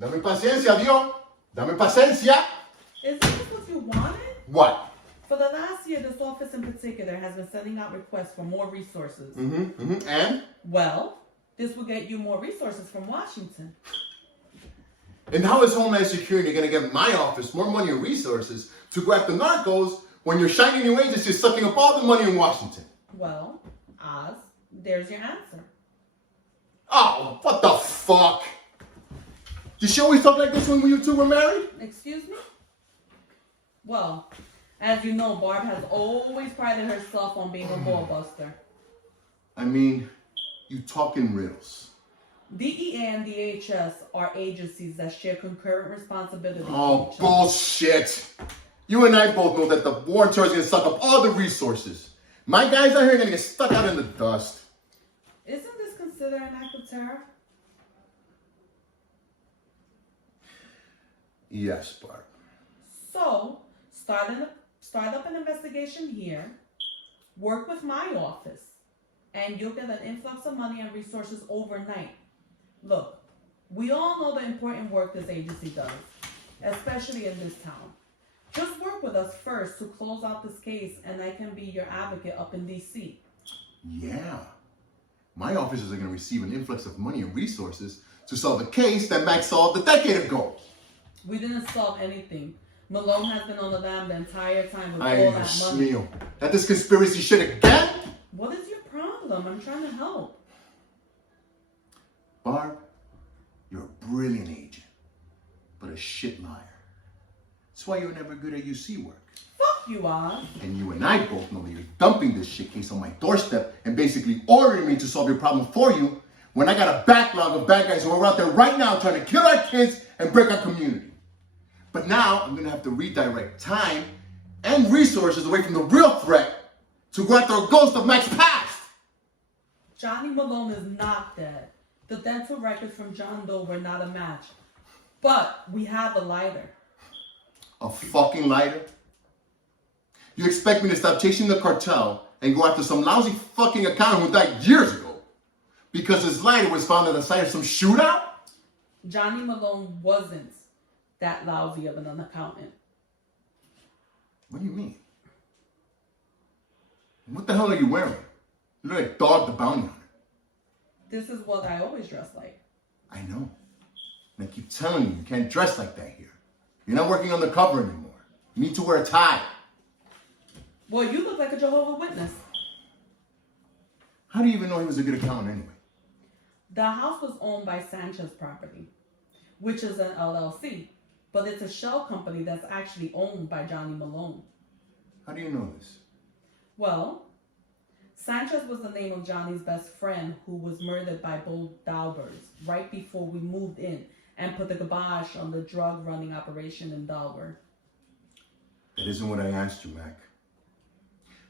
Dame paciencia, Dios. Dame paciencia. Is this what you wanted? What? For the last year, this office in particular has been sending out requests for more resources. And? Well, this will get you more resources from Washington. And how is Homeland Security going to get my office more money and resources to go after narcos when your shiny new agency is sucking up all the money in Washington? Well, Oz, there's your answer. Oh, what the fuck? Did she always talk like this when you two were married? Excuse me? Well, as you know, Barb has always prided herself on being a ball buster. I mean, you talk in riddles. DEA and DHS are agencies that share concurrent responsibilities. Oh, bullshit. You and I both know that the war on terror is going to suck up all the resources. My guys out here are going to get stuck out in the dust. Isn't this considered an act of terror? Yes, Barb. So, start up an investigation here, work with my office, and you'll get an influx of money and resources overnight. Look, we all know the important work this agency does, especially in this town. Just work with us first to close out this case, and I can be your advocate up in D.C. Yeah. My officers are going to receive an influx of money and resources to solve a case that Max solved a decade ago. We didn't solve anything. Malone has been on the lam the entire time with all Ay, that Dios money. mío. That this conspiracy shit again? What is your problem? I'm trying to help. Barb, you're a brilliant agent, but a shit liar. That's why you're never good at UC work. Fuck you, Oz. And you and I both know that you're dumping this shit case on my doorstep and basically ordering me to solve your problem for you when I got a backlog of bad guys who are out there right now trying to kill our kids and break our community. But now I'm gonna have to redirect time and resources away from the real threat to go after a ghost of Max past. Johnny Malone is not dead. The dental records from John Doe were not a match. But we have a lighter. A fucking lighter? You expect me to stop chasing the cartel and go after some lousy fucking accountant who died years ago because his lighter was found at the site of some shootout? Johnny Malone wasn't that lousy of an accountant. What do you mean? What the hell are you wearing? You look like Dog the Bounty Hunter. This is what I always dress like. I know. And I keep telling you can't dress like that here. You're not working on the cover anymore. You need to wear a tie. Well, you look like a Jehovah's Witness. How do you even know he was a good accountant anyway? The house was owned by Sanchez Property, which is an LLC, but it's a shell company that's actually owned by Johnny Malone. How do you know this? Well, Sanchez was the name of Johnny's best friend who was murdered by Bo Dalbers right before we moved in and put the kibosh on the drug running operation in Dalbert. That isn't what I asked you, Mac.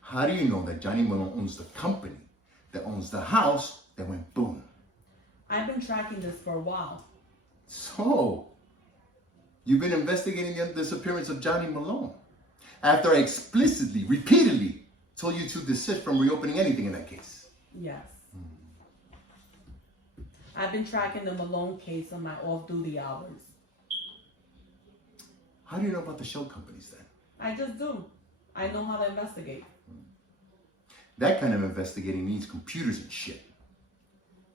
How do you know that Johnny Malone owns the company that owns the house that went boom? I've been tracking this for a while. So, you've been investigating the disappearance of Johnny Malone after I explicitly, repeatedly told you to desist from reopening anything in that case. Yes. I've been tracking the Malone case on my off-duty hours. How do you know about the shell companies then? I just do. I know how to investigate. That kind of investigating needs computers and shit.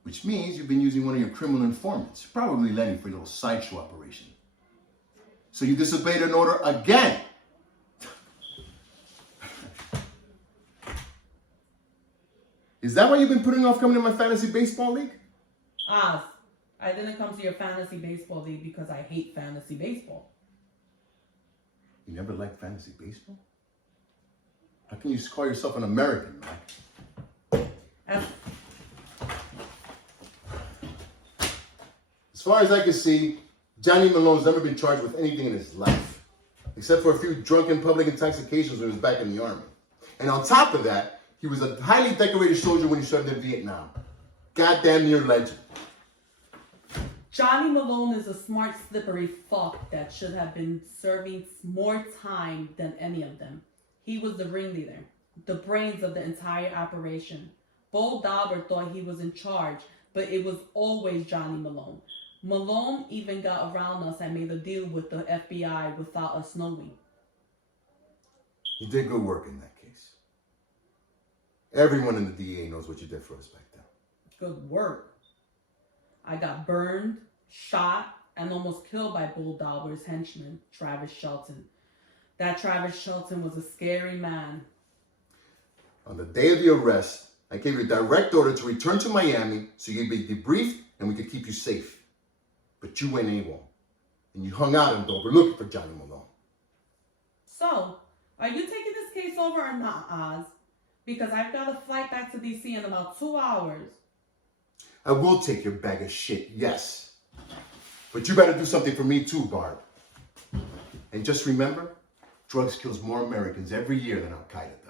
Which means you've been using one of your criminal informants, probably Lenny, for your little sideshow operation. So you disobeyed an order again. Is that why you've been putting off coming to my fantasy baseball league? Oz, I didn't come to your fantasy baseball league because I hate fantasy baseball. You never liked fantasy baseball? How can you call yourself an American, Mac? As far as I can see, Johnny Malone's never been charged with anything in his life, except for a few drunken public intoxications when he was back in the army. And on top of that, he was a highly decorated soldier when he served in Vietnam. Goddamn near legend. Johnny Malone is a smart, slippery fuck that should have been serving more time than any of them. He was the ringleader, the brains of the entire operation. Bo Dauber thought he was in charge, but it was always Johnny Malone. Malone even got around us and made a deal with the FBI without us knowing. You did good work in that case. Everyone in the DEA knows what you did for us back then. Good work. I got burned, shot, and almost killed by Bull Dauber's henchman, Travis Shelton. That Travis Shelton was a scary man. On the day of the arrest, I gave you a direct order to return to Miami so you'd be debriefed and we could keep you safe. But you went AWOL, and you hung out in Dover looking for Johnny Malone. So, are you taking this case over or not, Oz? Because I've got a flight back to DC in about 2 hours. I will take your bag of shit, yes. But you better do something for me too, Barb. And just remember, drugs kills more Americans every year than Al-Qaeda does.